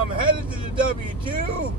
I'm headed to the W2.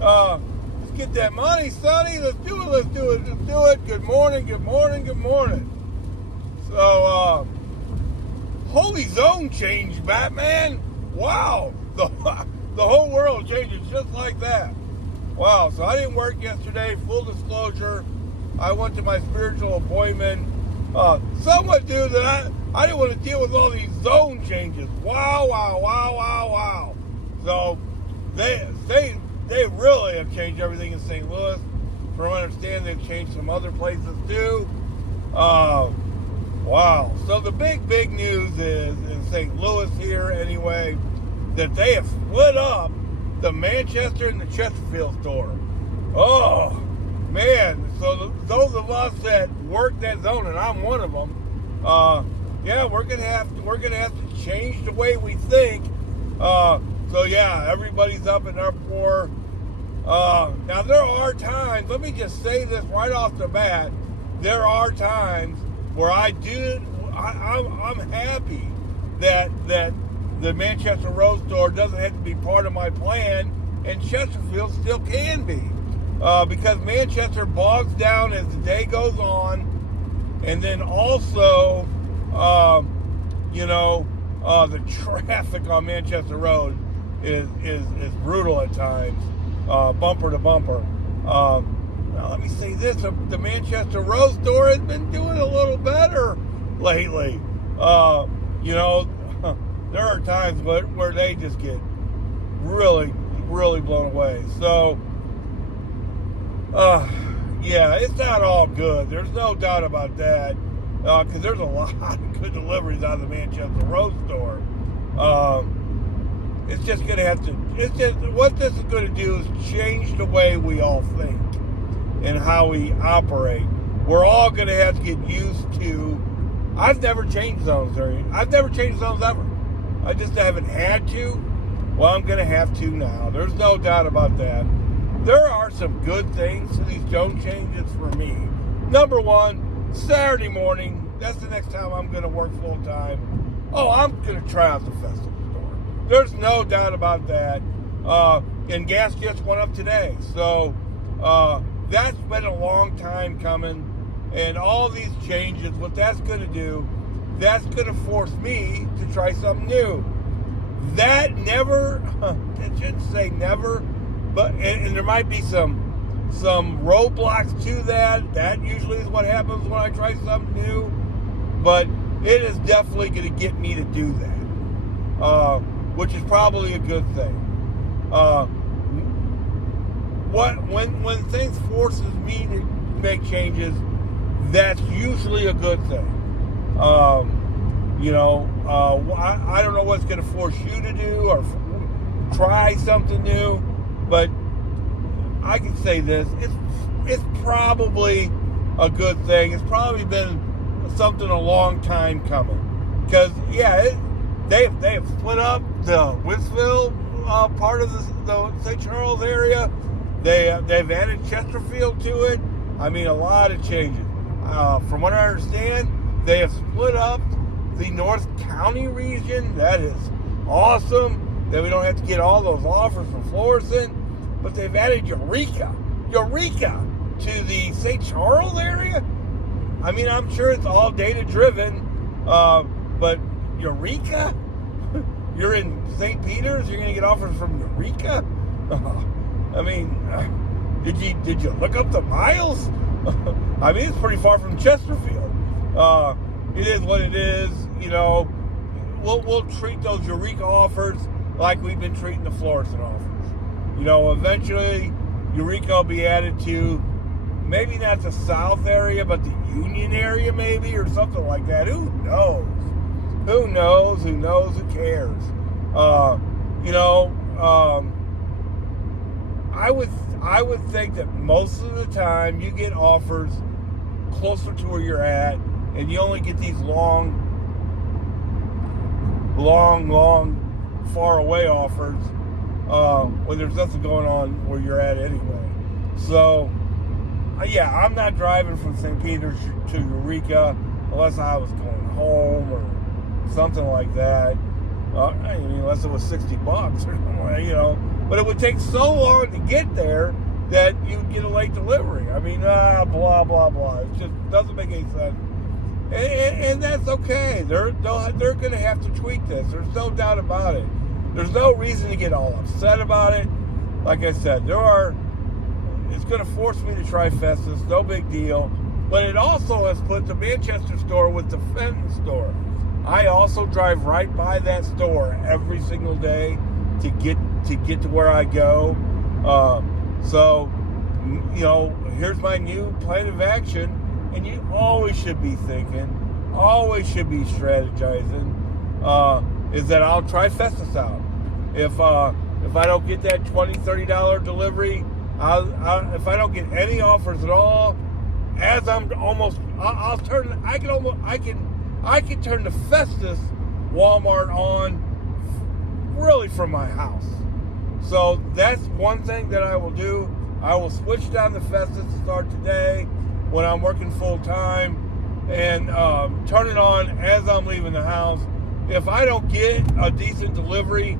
Let's get that money, Sonny. Let's do it. Let's do it. Let's do it. Good morning. Good morning. Good morning. So, holy zone change, Batman. Wow. The whole world changes just like that. Wow. So I didn't work yesterday. Full disclosure. I went to my spiritual appointment. Somewhat due that I didn't want to deal with all these zone changes. Wow. So they really have changed everything in St. Louis. From what I understand, they've changed some other places too. Wow. So the big news is in St. Louis here anyway, that they have split up the Manchester and the Chesterfield store. Oh man. So those of us that work that zone, and I'm one of them, yeah, we're gonna have to change the way we think. So yeah, everybody's up in uproar. Now there are times. Let me just say this right off the bat. There are times where I'm happy that the Manchester Road store doesn't have to be part of my plan, and Chesterfield still can be. Because Manchester bogs down as the day goes on, and then also, the traffic on Manchester Road is brutal at times, bumper to bumper. Now let me say this: the Manchester Road store has been doing a little better lately. There are times where they just get really blown away. So. Yeah, it's not all good. There's no doubt about that. Because there's a lot of good deliveries out of the Manchester Road store. It's just going to have to... what this is going to do is change the way we all think and how we operate. We're all going to have to get used to... I've never changed zones. I've never changed zones ever. I just haven't had to. Well, I'm going to have to now. There's no doubt about that. There are some good things to these zone changes for me. Number one, Saturday morning, that's the next time I'm going to work full time. Oh, I'm going to try out the festival store. There's no doubt about that. And gas just went up today. So that's been a long time coming. And all these changes, what that's going to do, that's going to force me to try something new. That never, I shouldn't say never, but and there might be some roadblocks to that. That usually is what happens when I try something new. But it is definitely going to get me to do that, which is probably a good thing. When things forces me to make changes, that's usually a good thing. I don't know what's going to force you to do or try something new. But I can say this: it's probably a good thing. It's probably been something a long time coming. Because they have split up the Wentzville part of the St. Charles area. They've added Chesterfield to it. I mean, a lot of changes. From what I understand, they have split up the North County region. That is awesome. That we don't have to get all those offers from Florissant. But they've added Eureka to the St. Charles area. I mean, I'm sure it's all data driven, but Eureka? You're in St. Peter's, you're going to get offers from Eureka? I mean, did you look up the miles? I mean, it's pretty far from Chesterfield. It is what it is. We'll treat those Eureka offers like we've been treating the Florissant offers. Eventually, Eureka will be added to maybe not the South area, but the Union area maybe, or something like that. Who knows? Who cares? I would think that most of the time you get offers closer to where you're at, and you only get these long, far away offers when there's nothing going on where you're at anyway. So, I'm not driving from St. Peter's to Eureka unless I was going home or something like that. I mean, unless it was $60 or something, you know. But it would take so long to get there that you'd get a late delivery. I mean, blah, blah, blah. It just doesn't make any sense. And that's okay. They're going to have to tweak this. There's no doubt about it. There's no reason to get all upset about it. Like I said, it's going to force me to try Festus. No big deal. But it also has put the Manchester store with the Fenton store. I also drive right by that store every single day to get to where I go. So, you know, here's my new plan of action. And you always should be thinking, always should be strategizing, is that I'll try Festus out. If I don't get that $20, $30 delivery, if I don't get any offers at all, as I'm almost, I can turn the Festus Walmart on really from my house. So that's one thing that I will do. I will switch down the Festus to start today when I'm working full time and turn it on as I'm leaving the house. If I don't get a decent delivery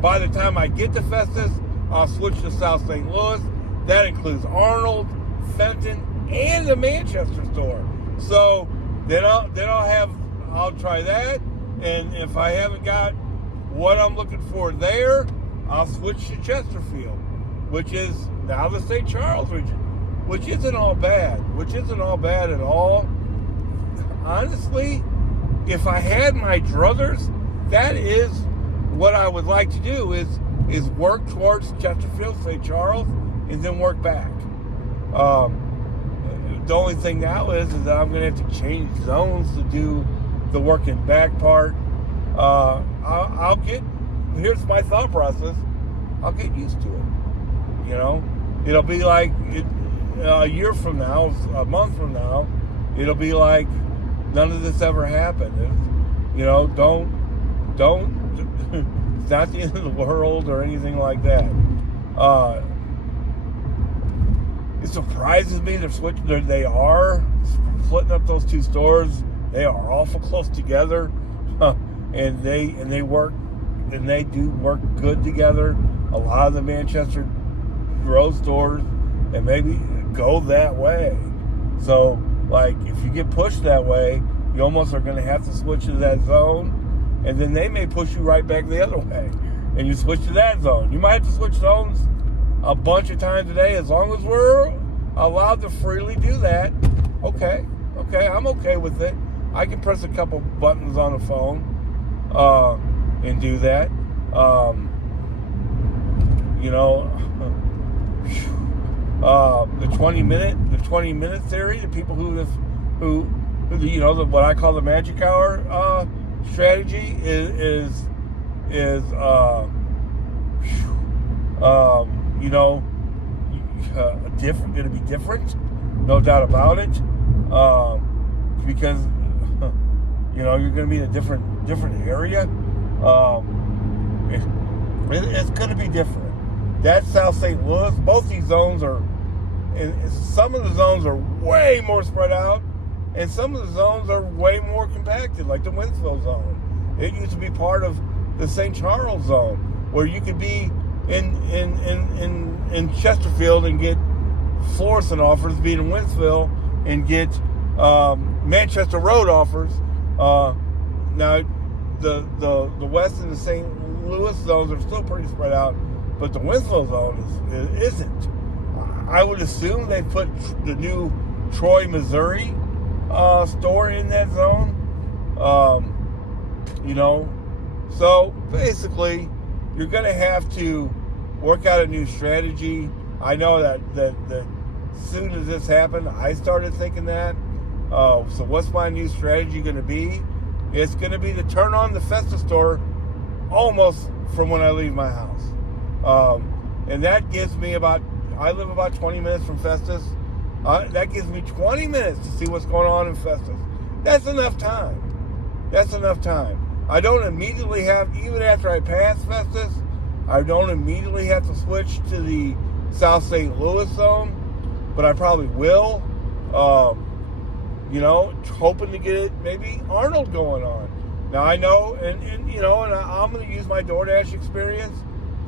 by the time I get to Festus, I'll switch to South St. Louis. That includes Arnold, Fenton, and the Manchester store. So then I'll try that. And if I haven't got what I'm looking for there, I'll switch to Chesterfield, which is now the St. Charles region, which isn't all bad at all. Honestly, if I had my druthers, that is what I would like to do is work towards Chesterfield, St. Charles, and then work back. The only thing now is that I'm going to have to change zones to do the working back part. Here's my thought process. I'll get used to it. You know, it'll be like a year from now, a month from now, it'll be like none of this ever happened. You know, don't. It's not the end of the world or anything like that. It surprises me they are splitting up those two stores. They are awful close together, and they do work good together. A lot of the Manchester Road stores, and maybe go that way. So, like, if you get pushed that way, you almost are going to have to switch to that zone, and then they may push you right back the other way, and you switch to that zone. You might have to switch zones a bunch of times a day, as long as we're allowed to freely do that. Okay, I'm okay with it. I can press a couple buttons on the phone and do that. You know, the 20 minute theory. The people who you know, what I call the magic hour strategy is you know, going to be different, no doubt about it, because you know, you're going to be in a different area. It's going to be different. That's South St. Louis. Both these zones are, some of the zones are way more spread out, and some of the zones are way more compacted, like the Winsville zone. It used to be part of the St. Charles zone, where you could be in Chesterfield and get Florissant offers, be in Winsville and get Manchester Road offers. Now, the West and the St. Louis zones are still pretty spread out, but the Winslow zone isn't. I would assume they put the new Troy, Missouri store in that zone. You know, so basically, you're going to have to work out a new strategy. I know that as soon as this happened, I started thinking that. So what's my new strategy going to be? It's going to be to turn on the Festus store almost from when I leave my house. And that gives me I live about 20 minutes from Festus. That gives me 20 minutes to see what's going on in Festus. That's enough time. I don't immediately even after I pass Festus, I don't immediately have to switch to the South St. Louis zone, but I probably will. You know, hoping to get maybe Arnold going on. Now I know, and you know, and I'm going to use my DoorDash experience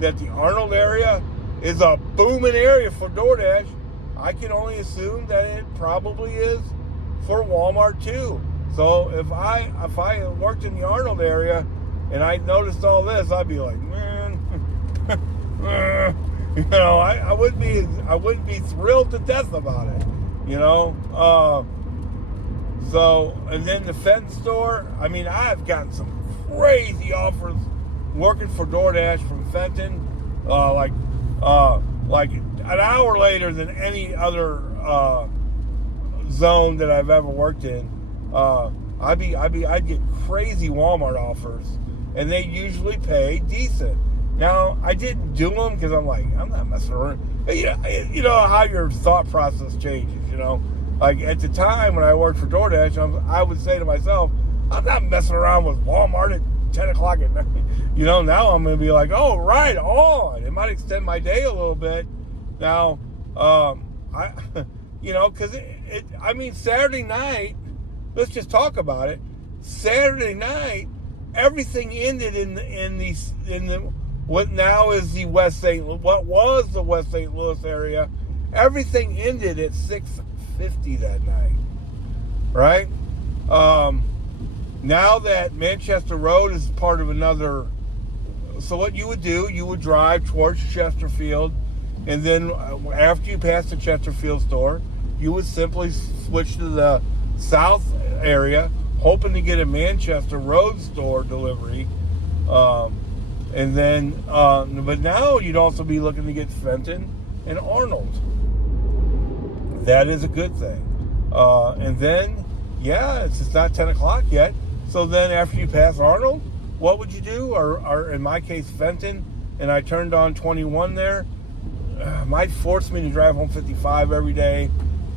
that the Arnold area is a booming area for DoorDash. I can only assume that it probably is for Walmart too. So if I worked in the Arnold area and I noticed all this, I'd be like, man, you know, I wouldn't be thrilled to death about it, you know. So, and then the Fenton store, I mean, I've gotten some crazy offers working for DoorDash from Fenton, like an hour later than any other zone that I've ever worked in. I'd get crazy Walmart offers, and they usually pay decent. Now, I didn't do them because I'm like, I'm not messing around. You know how your thought process changes, you know? Like, at the time when I worked for DoorDash, I would say to myself, I'm not messing around with Walmart at 10 o'clock at night. You know, now I'm going to be like, oh, right on. It might extend my day a little bit. Now, you know, because I mean, Saturday night, let's just talk about it. Saturday night, everything ended in the what now is the what was the West St. Louis area. Everything ended at 6:50 that night, right? Now that Manchester Road is part of another, so what you would do, you would drive towards Chesterfield, and then after you pass the Chesterfield store, you would simply switch to the south area, hoping to get a Manchester Road store delivery, and then, but now you'd also be looking to get Fenton and Arnold. That is a good thing. And then, yeah, it's not 10 o'clock yet. So then after you pass Arnold, what would you do? Or in my case, Fenton, and I turned on 21 there, might force me to drive home 55 every day.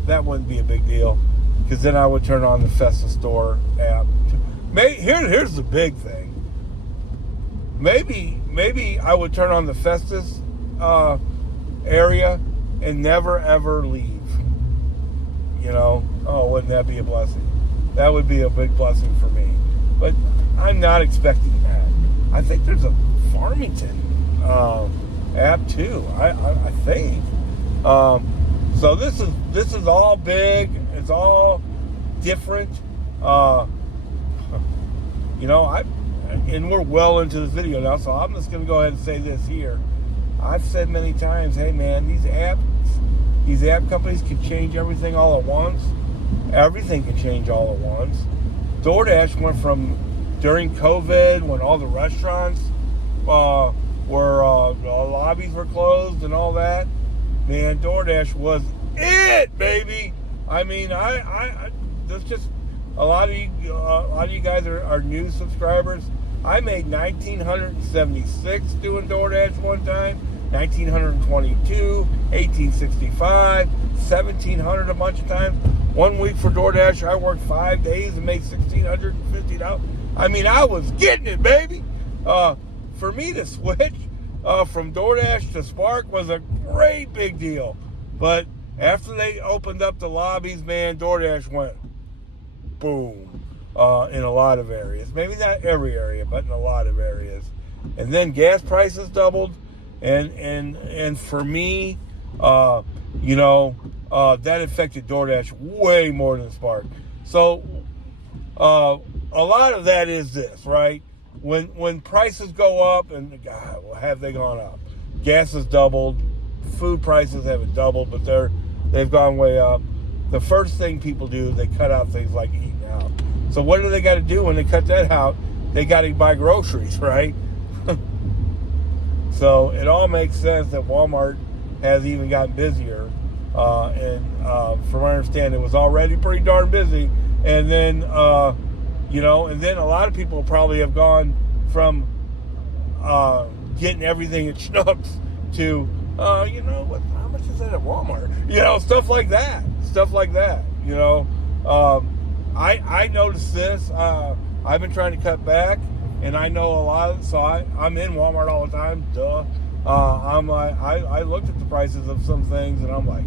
That wouldn't be a big deal, because then I would turn on the Festa store app. Here's the big thing. Maybe I would turn on the Festus area and never ever leave. You know, oh, wouldn't that be a blessing? That would be a big blessing for me. But I'm not expecting that. I think there's a Farmington app too. I think. So this is all big. It's all different. You know, and we're well into this video now, so I'm just going to go ahead and say this here. I've said many times, hey man, these app companies can change everything all at once. Everything can change all at once. DoorDash went from, during COVID, when all the restaurants lobbies were closed and all that, man, DoorDash was it, baby. I mean, there's just a lot of you guys are new subscribers. I made $1,976 doing DoorDash one time, $1,922, $1,865, $1,700 a bunch of times. 1 week for DoorDash, I worked 5 days and made $1,650. I mean, I was getting it, baby. For me to switch from DoorDash to Spark was a great big deal. But after they opened up the lobbies, man, DoorDash went boom in a lot of areas. Maybe not every area, but in a lot of areas. And then gas prices doubled, and for me, you know, that affected DoorDash way more than Spark. So a lot of that is this, right? When prices go up, and God, well, have they gone up? Gas has doubled, food prices haven't doubled, but they've gone way up. The first thing people do, they cut out things like eating out. So what do they got to do when they cut that out? They got to buy groceries, right? So it all makes sense that Walmart has even gotten busier. And from what I understand, it was already pretty darn busy. And then, you know, and then a lot of people probably have gone from getting everything at Schnucks to, you know, how much is that at Walmart? You know, stuff like that. You know, I noticed this. I've been trying to cut back, and I know a lot of it, so I'm in Walmart all the time. Duh. I looked at the prices of some things, and I'm like,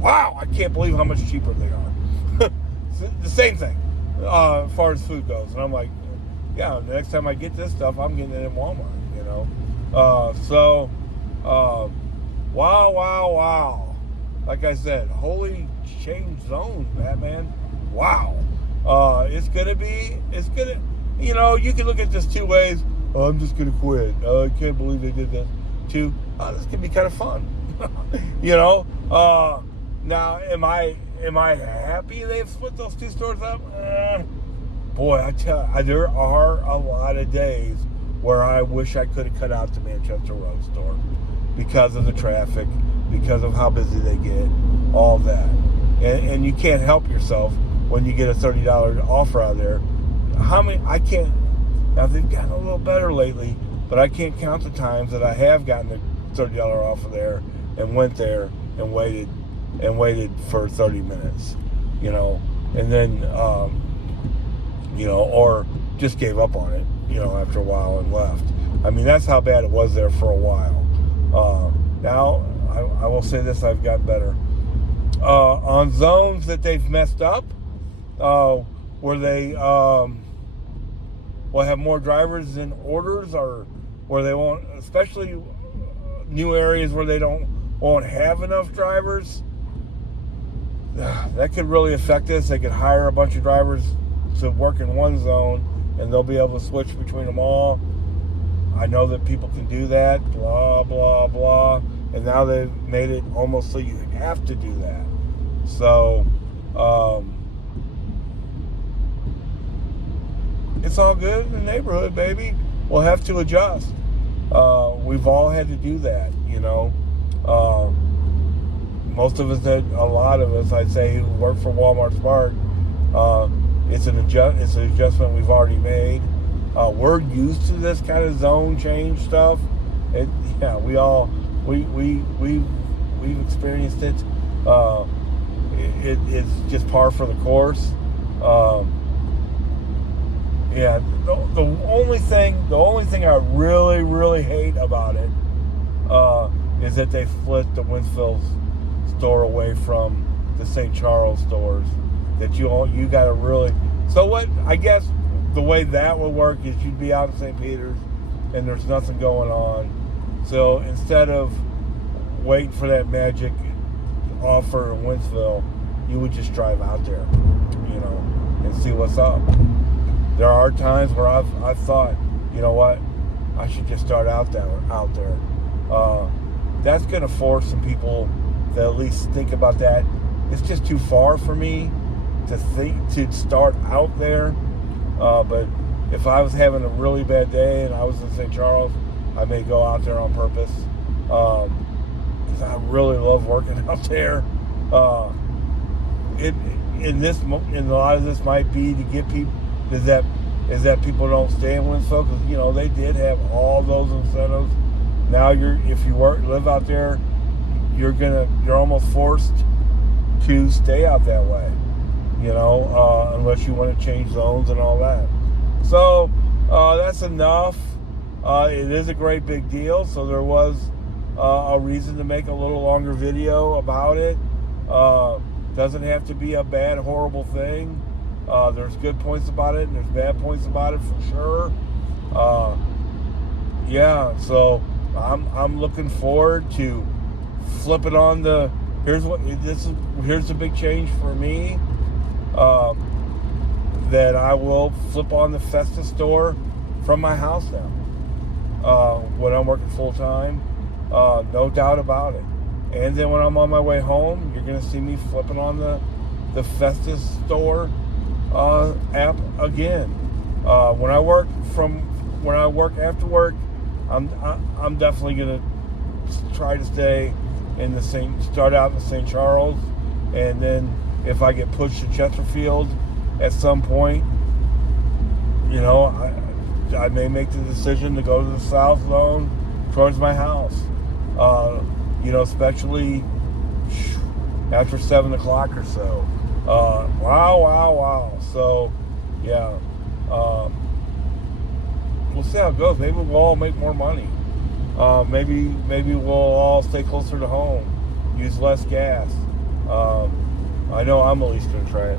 wow, I can't believe how much cheaper they are. The same thing as far as food goes, and I'm like, yeah, the next time I get this stuff, I'm getting it in Walmart, wow. Like I said, holy change zone, Batman. Wow. You can look at this two ways. Oh, I'm just going to quit. I can't believe they did this. Two, this can be kind of fun. Now, am I happy they've split those two stores up? Boy, I tell you, there are a lot of days where I wish I could have cut out the Manchester Road store because of the traffic, because of how busy they get, all that. And you can't help yourself when you get a $30 offer out there. Now they've gotten a little better lately, but I can't count the times that I have gotten a $30 offer there and went there and waited for 30 minutes, and then, or just gave up on it, after a while and left. I mean, that's how bad it was there for a while. Now, I will say this, I've gotten better. On zones that they've messed up, where they will have more drivers than orders, or where they won't, especially new areas where they won't have enough drivers, that could really affect us. They could hire a bunch of drivers to work in one zone, and they'll be able to switch between them all. I know that people can do that, blah, blah, blah. And now they've made it almost so you have to do that. So, it's all good in the neighborhood, baby. We'll have to adjust. We've all had to do that, most of us, a lot of us, I'd say, who work for Walmart Spark, it's an adjustment we've already made. We're used to this kind of zone change stuff. We've experienced it. It's just par for the course. The only thing I really, really hate about it is that they split the Wentzville store away from the St. Charles stores. That you got to really. So what? I guess the way that would work is you'd be out in St. Peter's and there's nothing going on. So instead of waiting for that magic offer in Wentzville, you would just drive out there, and see what's up. There are times where I've thought, you know what, I should just start out there. That's going to force some people to at least think about that. It's just too far for me to start out there. But if I was having a really bad day and I was in St. Charles, I may go out there on purpose, because I really love working out there. And a lot of this might be to get people, is that people don't stay in Wentzville, because they did have all those incentives. Now if you live out there, you're almost forced to stay out that way, unless you want to change zones and all that. So that's enough. It is a great big deal, so there was a reason to make a little longer video about it. Doesn't have to be a bad, horrible thing. There's good points about it and there's bad points about it for sure. So I'm looking forward to flipping on the. Here's the big change for me. That I will flip on the Festa store from my house now. When I'm working full time, no doubt about it. And then when I'm on my way home, you're gonna see me flipping on the Festa store app again. When I work after work, I'm definitely gonna try to stay start out in St. Charles, and then if I get pushed to Chesterfield at some point, I may make the decision to go to the South Zone towards my house. Especially after 7 o'clock or so. Wow. So, yeah. We'll see how it goes. Maybe we'll all make more money. Maybe we'll all stay closer to home, use less gas. I know I'm at least going to try it.